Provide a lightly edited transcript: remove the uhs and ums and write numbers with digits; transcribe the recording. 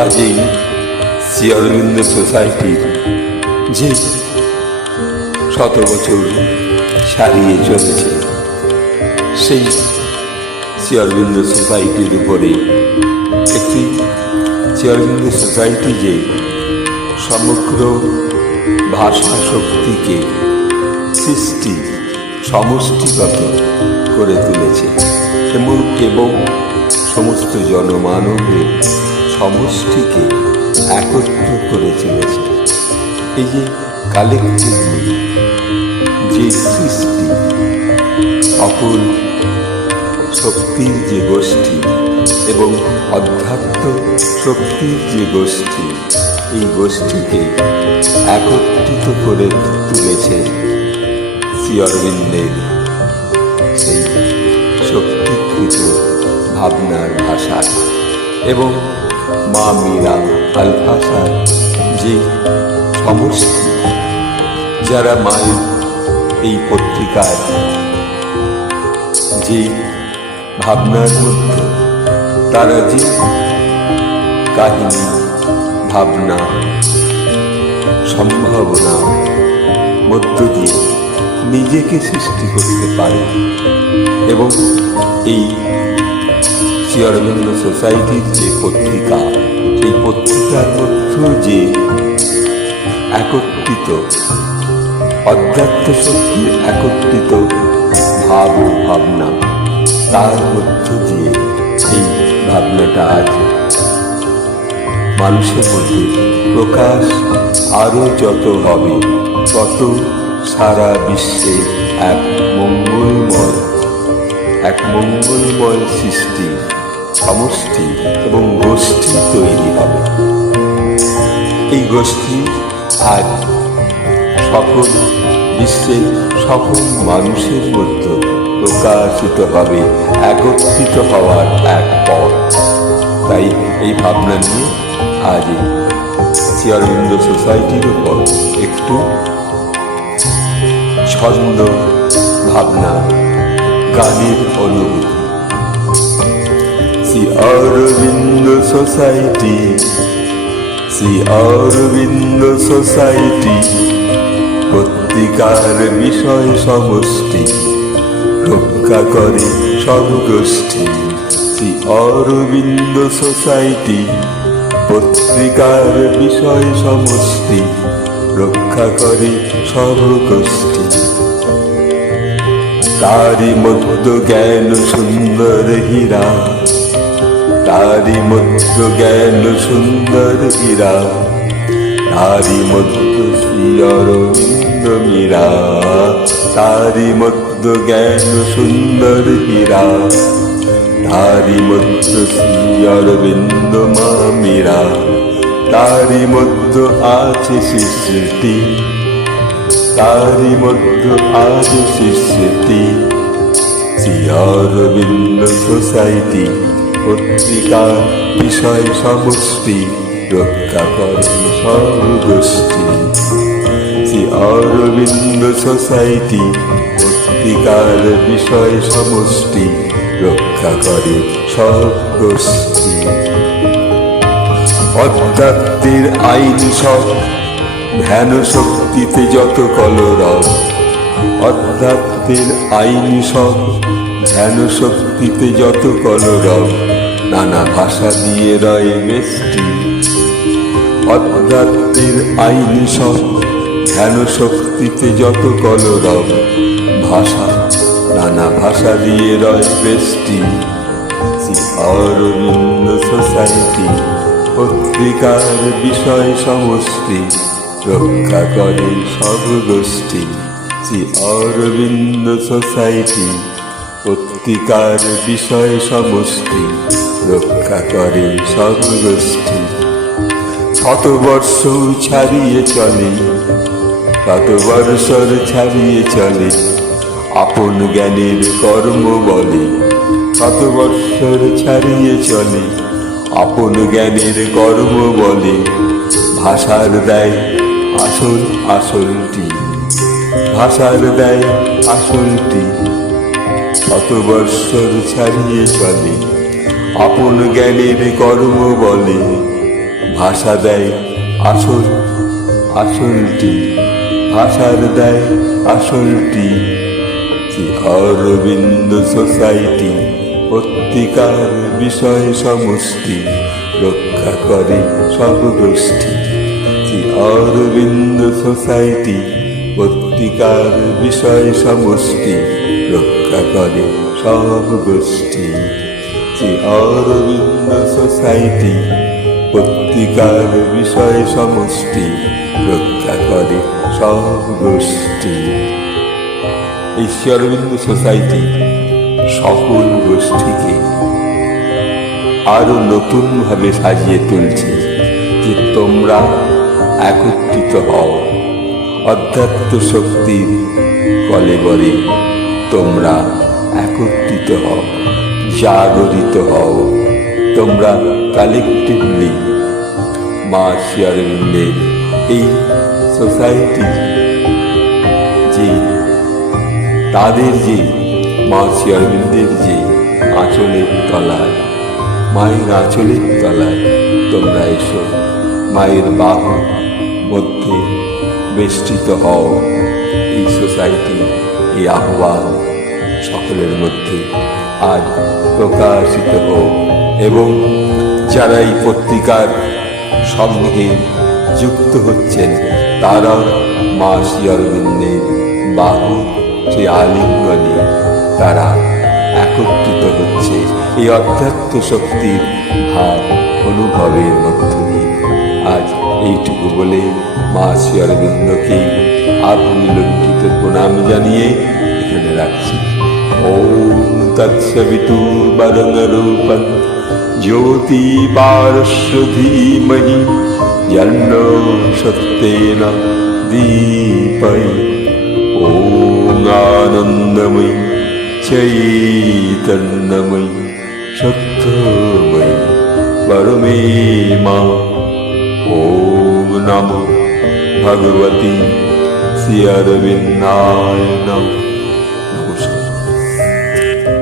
আজ এই শ্রী অরবিন্দ সোসাইটির যে 100 বছর সারিয়ে চলেছে, সেই শ্রী অরবিন্দ সোসাইটির উপরে একটি শ্রী অরবিন্দ সোসাইটি যে সমগ্র ভাষা শক্তিকে সৃষ্টি সমষ্টিগত করে তুলেছে এবং সমস্ত জনমানবের সমষ্টিকে একত্র করে চলেছে। এই যে কালেক্টিভলি যে সৃষ্টি, সকল শক্তির যে গোষ্ঠী এবং অধ্যাত্ম শক্তির যে গোষ্ঠী, এই গোষ্ঠীকে একত্রিত করে তুলেছে শ্রী অরবিন্দের সেই শক্তিকৃত ভাবনার ভাষা এবং মা মীরা আলফাসার যে সমষ্টি, যারা মায়ের এই পত্রিকার যে ভাবনার মধ্যে তারা যে কাহিনী, ভাবনা, সম্ভাবনা মধ্য দিয়ে নিজেকে সৃষ্টি করতে পারে এবং এই শ্রী অরবিন্দ সোসাইটির যে পত্রিকা, সেই পত্রিকার মধ্যে যে একত্রিত অধ্যাত্ম শক্তির একত্রিত ভাব ও ভাবনা, তার মধ্য দিয়ে এই ভাবনাটা আজ মানুষের মধ্যে প্রকাশ আরও যত হবে, তত সারা বিশ্বে এক মঙ্গলময় সৃষ্টি, সমষ্টি এবং গোষ্ঠী তৈরি হবে। এই গোষ্ঠী আজ সকল বিশ্বের সকল মানুষের মধ্যে প্রকাশিত হবে, একত্রিত হওয়ার এক পথ। তাই এই ভাবনা নিয়ে আজ শ্রী অরবিন্দ সোসাইটির উপর একটু ছন্দ ভাবনা, গানের অনুভূতি। শ্রী অরবিন্দ সোসাইটি, শ্রী অরবিন্দ সোসাইটি, পত্রিকার বিষয় সমষ্টি, রক্ষা করে সব গোষ্ঠী। শ্রী অরবিন্দ সোসাইটি, পত্রিকার বিষয় সমষ্টি, রক্ষা করে সব গোষ্ঠী। তারি মধ্য জ্ঞান সুন্দর হীরা, তারি মধ্য জ্ঞান সুন্দর হীরা, তারি মধ্য শ্রী অরবিন্দ মীরা, তারি মধ্য জ্ঞান সুন্দর হীরা, তারি মধ্য শ্রী অরবিন্দ মা মীরা, তারি মধ্য আছে সৃষ্টি, তারি মধ্য আজ সৃষ্টি। শ্রী অরবিন্দ সোসাইটি, পত্রিকার বিষয় সমষ্টি, রক্ষা করে সব গোষ্ঠী। শ্রী অরবিন্দ সোসাইটি, পত্রিকার বিষয় সমষ্টি, রক্ষা করে সব গোষ্ঠী। অধ্যাত্মের আইন সব, ধ্যান শক্তিতে যত কলরব, অধ্যাত্মের আইন সব, ধ্যান শক্তিতে যত কলরব, নানা ভাষা দিয়ে রয় বেষ্টি। অধ্যাত্মের আইন সব, ধ্যান শক্তিতে যত কলরব, ভাষা নানা ভাষা দিয়ে রয় বেষ্টি। শ্রী অরবিন্দ সোসাইটি, পত্রিকার বিষয় সমষ্টি, রক্ষা করে সব গোষ্ঠী। শ্রী অরবিন্দ সোসাইটি, পত্রিকার বিষয় সমষ্টি, রক্ষা করে সব গোষ্ঠী। 100 বর্ষ ছাড়িয়ে চলে, 100 বর্ষর ছাড়িয়ে চলে, আপন জ্ঞানের কর্ম বলে। 100 বর্ষর ছাড়িয়ে চলে, আপন জ্ঞানের কর্ম বলে। ভাষার দেয় আসল আসলটি, ভাষার দেয় আসলটি। 100 বৎসর ছাড়িয়ে চলে, আপন জ্ঞানের কর্ম বলে। ভাষা দেয় আসল আসলটি, ভাষার দেয় আসলটি। শ্রী অরবিন্দ সোসাইটি পত্রিকার বিষয় সমষ্টি, রক্ষা করে সব গোষ্ঠী। শ্রী অরবিন্দ সোসাইটি পত্রিকার বিষয় সমষ্টি, রক্ষা করে সব গোষ্ঠী। শ্রী অরবিন্দ সোসাইটি পত্রিকার বিষয় সমষ্টি, রক্ষা করে সব গোষ্ঠী। এই শ্রী অরবিন্দ সোসাইটি সকল গোষ্ঠীকে আরো নতুনভাবে সাজিয়ে তুলছে যে তোমরা একত্রিত হও, অধ্যাত্ম শক্তির কলেবরে তোমরা একত্রিত হও, জাগরিত হও। তোমরা কালেকটিভলি মা শ্রী অরবিন্দের এই সোসাইটি যে তাদের যে মা শ্রী অরবিন্দের যে আঁচলের তলায়, মায়ের আঁচলের তলায় তোমরা এসো, মায়ের বাহুর মধ্যে বেষ্টিত হও। এই সোসাইটি এই আহ্বান সকলের মধ্যে আজ প্রকাশিত হোক, এবং যারা এই পত্রিকার সঙ্গে যুক্ত হচ্ছেন তারা মা শ্রী অরবিন্দের বাহু সেই আলিঙ্গনে তারা একত্রিত হচ্ছে এই অধ্যাত্ম শক্তির ভাব অনুভবের মধ্য দিয়ে। আজ এইটুকু বলে মা শ্রী অরবিন্দকে আত্মনিলম্বিত প্রণাম জানিয়ে এখানে রাখছি। ওম তৎসবিতুর্বরেণ্যং রূপং জ্যোতি পারস্য ধীমহি যন্নো সত্যেন দীপয়ি। ওম আনন্দময়ী চৈতন্যময়ী সত্যময়ী পরমে মা। ওম নমো ভগবতী শ্রী অরবিন্দায় নমঃ।